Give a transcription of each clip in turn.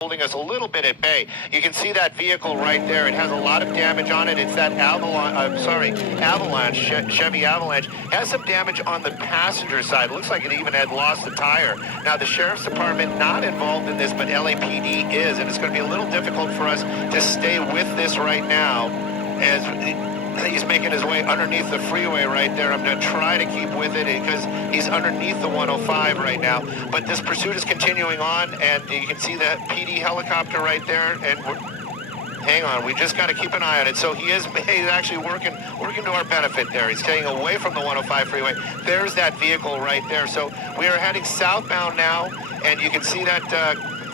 holding us a little bit at bay. You can see that vehicle right there. It has a lot of damage on it. It's that Avalanche, Chevy Avalanche. Has some damage on the passenger side. Looks like it even had lost a tire. Now, the Sheriff's Department not involved in this, but LAPD is, and it's going to be a little difficult for us to stay with this right now as he's making his way underneath the freeway right there. I'm going to try to keep with it because he's underneath the 105 right now. But this pursuit is continuing on, and you can see that PD helicopter right there. And hang on, we just got to keep an eye on it. So he's actually working to our benefit there. He's staying away from the 105 freeway. There's that vehicle right there. So we are heading southbound now, and you can see that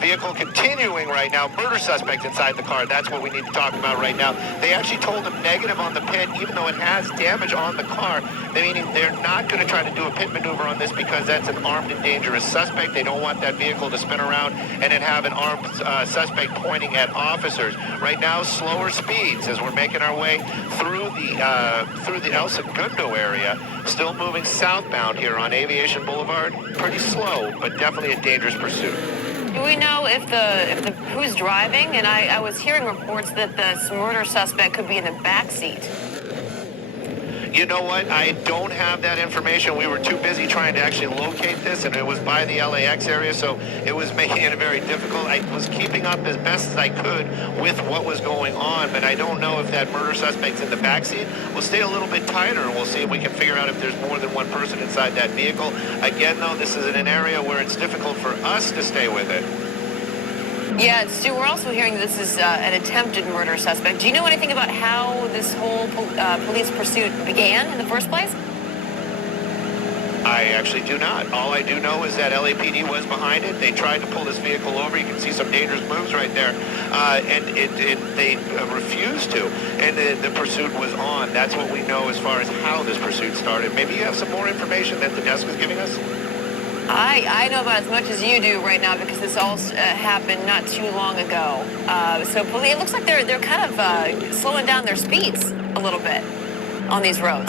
vehicle continuing right now. Murder suspect inside the car. That's what we need to talk about right now. They actually told him negative on the pit, even though it has damage on the car. Meaning they're not going to try to do a pit maneuver on this because that's an armed and dangerous suspect. They don't want that vehicle to spin around and then have an armed suspect pointing at officers. Right now, slower speeds as we're making our way through the El Segundo area. Still moving southbound here on Aviation Boulevard. Pretty slow, but definitely a dangerous pursuit. Do we know if the who's driving? And I was hearing reports that the murder suspect could be in the back seat. You know what? I don't have that information. We were too busy trying to actually locate this, and it was by the LAX area, so it was making it very difficult. I was keeping up as best as I could with what was going on, but I don't know if that murder suspect's in the backseat. We'll stay a little bit tighter, and we'll see if we can figure out if there's more than one person inside that vehicle. Again, though, this is in an area where it's difficult for us to stay with it. Yeah, Stu, we're also hearing this is an attempted murder suspect. Do you know anything about how this whole police pursuit began in the first place? I actually do not. All I do know is that LAPD was behind it. They tried to pull this vehicle over. You can see some dangerous moves right there. And they refused to. And the pursuit was on. That's what we know as far as how this pursuit started. Maybe you have some more information that the desk is giving us? I know about as much as you do right now because this all happened not too long ago. So it looks like they're kind of slowing down their speeds a little bit on these roads.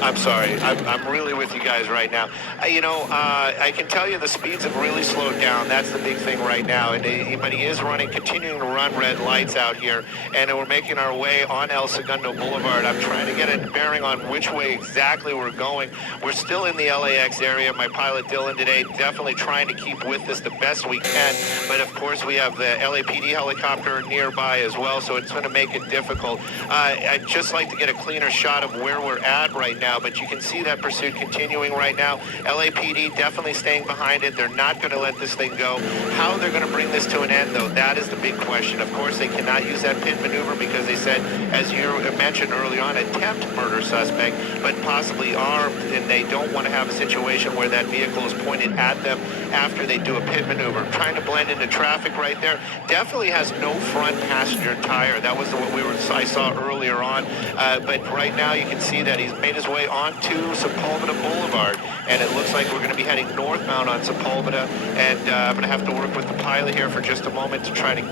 I'm sorry. I'm really with you guys right now. I can tell you the speeds have really slowed down. That's the big thing right now. But he is continuing to run red lights out here, and we're making our way on El Segundo Boulevard. I'm trying to get a bearing on which way exactly we're going. We're still in the LAX area. My pilot Dylan today definitely trying to keep with this the best we can. But of course we have the LAPD helicopter nearby as well, so it's going to make it difficult. I'd just like to get a cleaner shot of where we're at right now. But you can see that pursuit continuing right now. LAPD definitely staying behind it. They're not going to let this thing go. How they're going to bring this to an end, though, that is the big question. Of course, they cannot use that pit maneuver because they said, as you mentioned early on, attempt murder suspect, but possibly armed, and they don't want to have a situation where that vehicle is pointed at them after they do a pit maneuver. Trying to blend into traffic right there. Definitely has no front passenger tire. That was what I saw earlier on. But right now you can see that he's made his way onto Sepulveda Boulevard, and it looks like we're going to be heading northbound on Sepulveda, and I'm going to have to work with the pilot here for just a moment to try to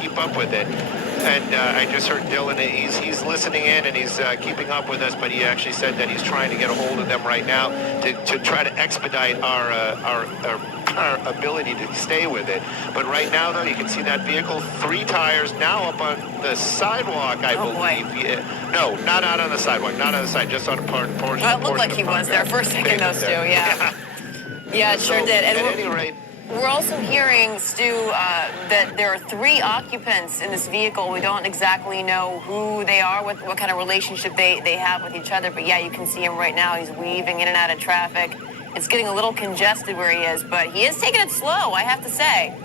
keep up with it. And I just heard Dylan, he's listening in and he's keeping up with us, but he actually said that he's trying to get a hold of them right now to try to expedite our ability to stay with it. But right now, though, you can see that vehicle, 3 tires, now up on the sidewalk, I believe. Yeah. No, not out on the sidewalk, not on the side, just on a portion. Well, it looked like he was there for a second, though, Stu, yeah. Yeah, it sure did. And at any rate, we're also hearing, Stu, that there are 3 occupants in this vehicle. We don't exactly know who they are, what kind of relationship they have with each other. But, yeah, you can see him right now. He's weaving in and out of traffic. It's getting a little congested where he is, but he is taking it slow, I have to say.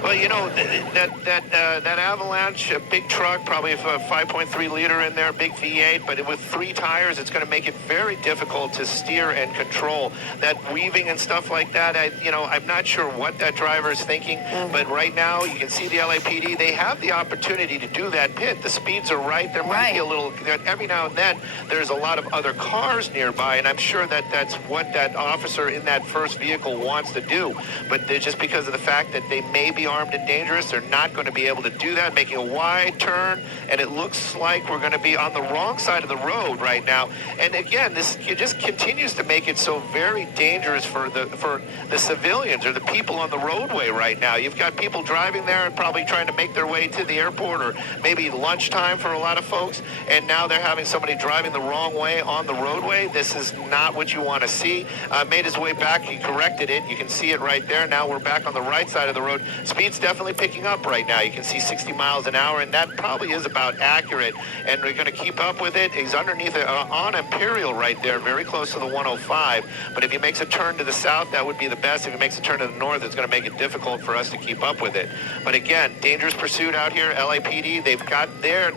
Well, you know, that Avalanche, a big truck, probably a 5.3 liter in there, big V8, but with 3 tires, it's going to make it very difficult to steer and control. That weaving and stuff like that, I'm not sure what that driver is thinking, but right now you can see the LAPD, they have the opportunity to do that pit. The speeds are right. There might be a little, every now and then, there's a lot of other cars nearby, and I'm sure that that's what that officer in that first vehicle wants to do. But just because of the fact that they may be armed and dangerous. They're not going to be able to do that, making a wide turn, and it looks like we're going to be on the wrong side of the road right now. And again, it just continues to make it so very dangerous for the civilians or the people on the roadway right now. You've got people driving there and probably trying to make their way to the airport, or maybe lunchtime for a lot of folks, and now they're having somebody driving the wrong way on the roadway. This is not what you want to see. Made his way back. He corrected it. You can see it right there. Now we're back on the right side of the road. Speed's definitely picking up right now. You can see 60 miles an hour, and that probably is about accurate, and we're going to keep up with it. He's underneath it on Imperial right there, very close to the 105, but if he makes a turn to the south, that would be the best. If he makes a turn to the north, it's going to make it difficult for us to keep up with it. But again, dangerous pursuit out here. LAPD, they've got their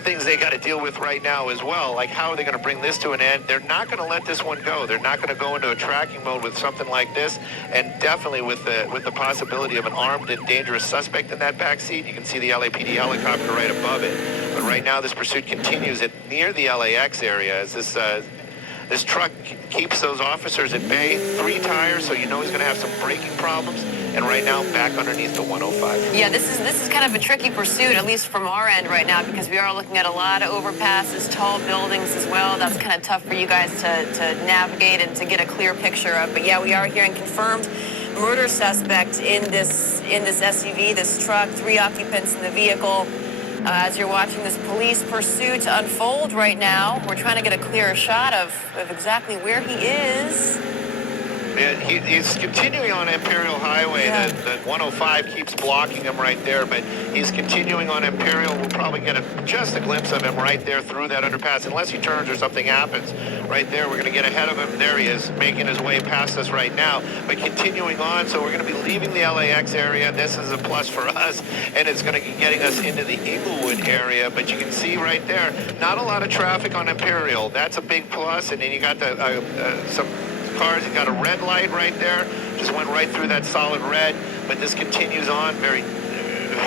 things they got to deal with right now as well. Like, how are they going to bring this to an end? They're not going to let this one go. They're not going to go into a tracking mode with something like this, and definitely with the possibility of an armed and dangerous suspect in that back seat. You can see the LAPD helicopter right above it. But right now, this pursuit continues at near the LAX area as this truck keeps those officers at bay. 3 tires, so you know he's going to have some braking problems. And right now, back underneath the 105. Yeah, this is kind of a tricky pursuit, at least from our end right now, because we are looking at a lot of overpasses, tall buildings as well. That's kind of tough for you guys to navigate and to get a clear picture of. But yeah, we are hearing confirmed murder suspect in this SUV, this truck, 3 occupants in the vehicle. As you're watching this police pursuit unfold right now, we're trying to get a clearer shot of exactly where he is. Yeah, he's continuing on Imperial Highway. Yeah. The 105 keeps blocking him right there, but he's continuing on Imperial. We'll probably get just a glimpse of him right there through that underpass, unless he turns or something happens. Right there, we're going to get ahead of him. There he is, making his way past us right now. But continuing on, so we're going to be leaving the LAX area. This is a plus for us, and it's going to be getting us into the Inglewood area. But you can see right there, not a lot of traffic on Imperial. That's a big plus, and then you got some cars. You got a red light right there. Just went right through that solid red. But this continues on. Very,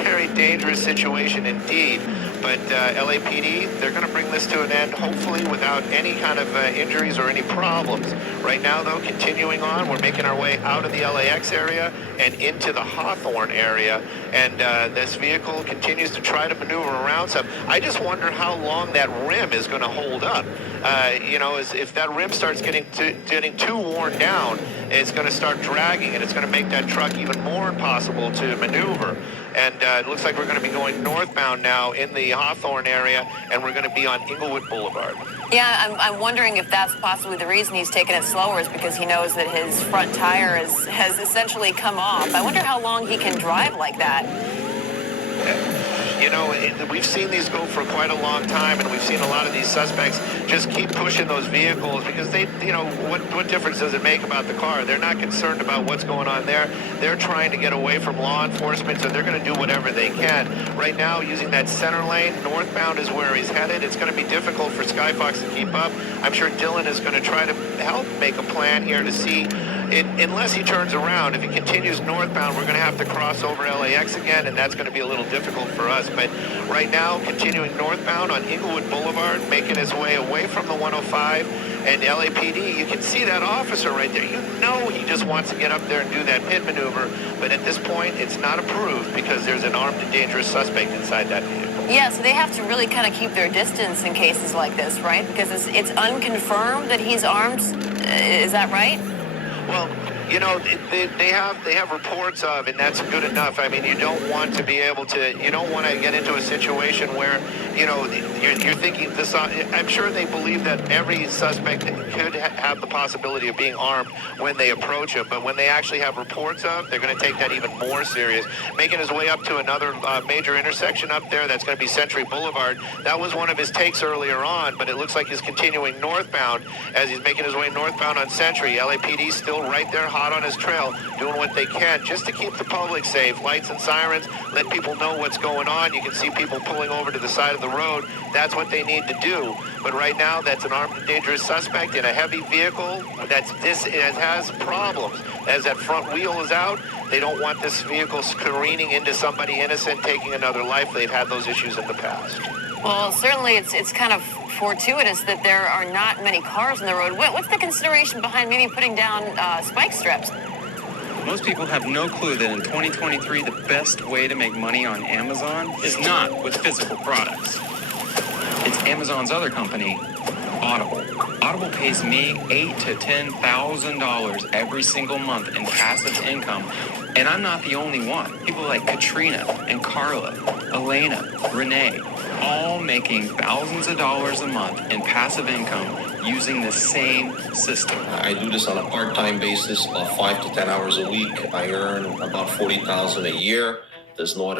very dangerous situation indeed. But LAPD, they're going to bring this to an end, hopefully without any kind of injuries or any problems. Right now, though, continuing on, we're making our way out of the LAX area and into the Hawthorne area. And this vehicle continues to try to maneuver around some. I just wonder how long that rim is going to hold up. If that rim starts getting too worn down, it's going to start dragging, and it's going to make that truck even more impossible to maneuver. And it looks like we're going to be going northbound now in the Hawthorne area, and we're going to be on Inglewood Boulevard. Yeah, I'm wondering if that's possibly the reason he's taking it slower, is because he knows that his front tire has essentially come off. I wonder how long he can drive like that. We've seen these go for quite a long time, and we've seen a lot of these suspects just keep pushing those vehicles because what difference does it make about the car? They're not concerned about what's going on there. They're trying to get away from law enforcement, so they're going to do whatever they can. Right now, using that center lane, northbound is where he's headed. It's going to be difficult for Skyfox to keep up. I'm sure Dylan is going to try to help make a plan here to see unless he turns around. If he continues northbound, we're going to have to cross over LAX again, and that's going to be a little difficult for us. But right now, continuing northbound on Inglewood Boulevard, making his way away from the 105 and LAPD. You can see that officer right there. You know he just wants to get up there and do that pit maneuver, but at this point, it's not approved because there's an armed and dangerous suspect inside that vehicle. Yeah, so they have to really kind of keep their distance in cases like this, right? Because it's unconfirmed that he's armed. Is that right? Well, they have reports of, and that's good enough. I mean, you don't want to get into a situation where, you're thinking this. I'm sure they believe that every suspect could have the possibility of being armed when they approach him, but when they actually have reports of, they're going to take that even more serious. Making his way up to another major intersection up there, that's going to be Century Boulevard. That was one of his takes earlier on, but it looks like he's continuing northbound as he's making his way northbound on Century. LAPD still right there, hot on his trail, doing what they can just to keep the public safe. Lights and sirens, let people know what's going on. You can see people pulling over to the side of the road. That's what they need to do. But right now, that's an armed and dangerous suspect in a heavy vehicle it has problems. As that front wheel is out, they don't want this vehicle careening into somebody innocent, taking another life. They've had those issues in the past. Well, certainly it's kind of fortuitous that there are not many cars on the road. What's the consideration behind maybe putting down spike strips? Most people have no clue that in 2023, the best way to make money on Amazon is not with physical products. It's Amazon's other company, Audible. Audible pays me $8,000 to $10,000 every single month in passive income, and I'm not the only one. People like Katrina and Carla, Elena, Renee, all making thousands of dollars a month in passive income using the same system. I do this on a part-time basis, about 5 to 10 hours a week. I earn about $40,000 a year. There's no other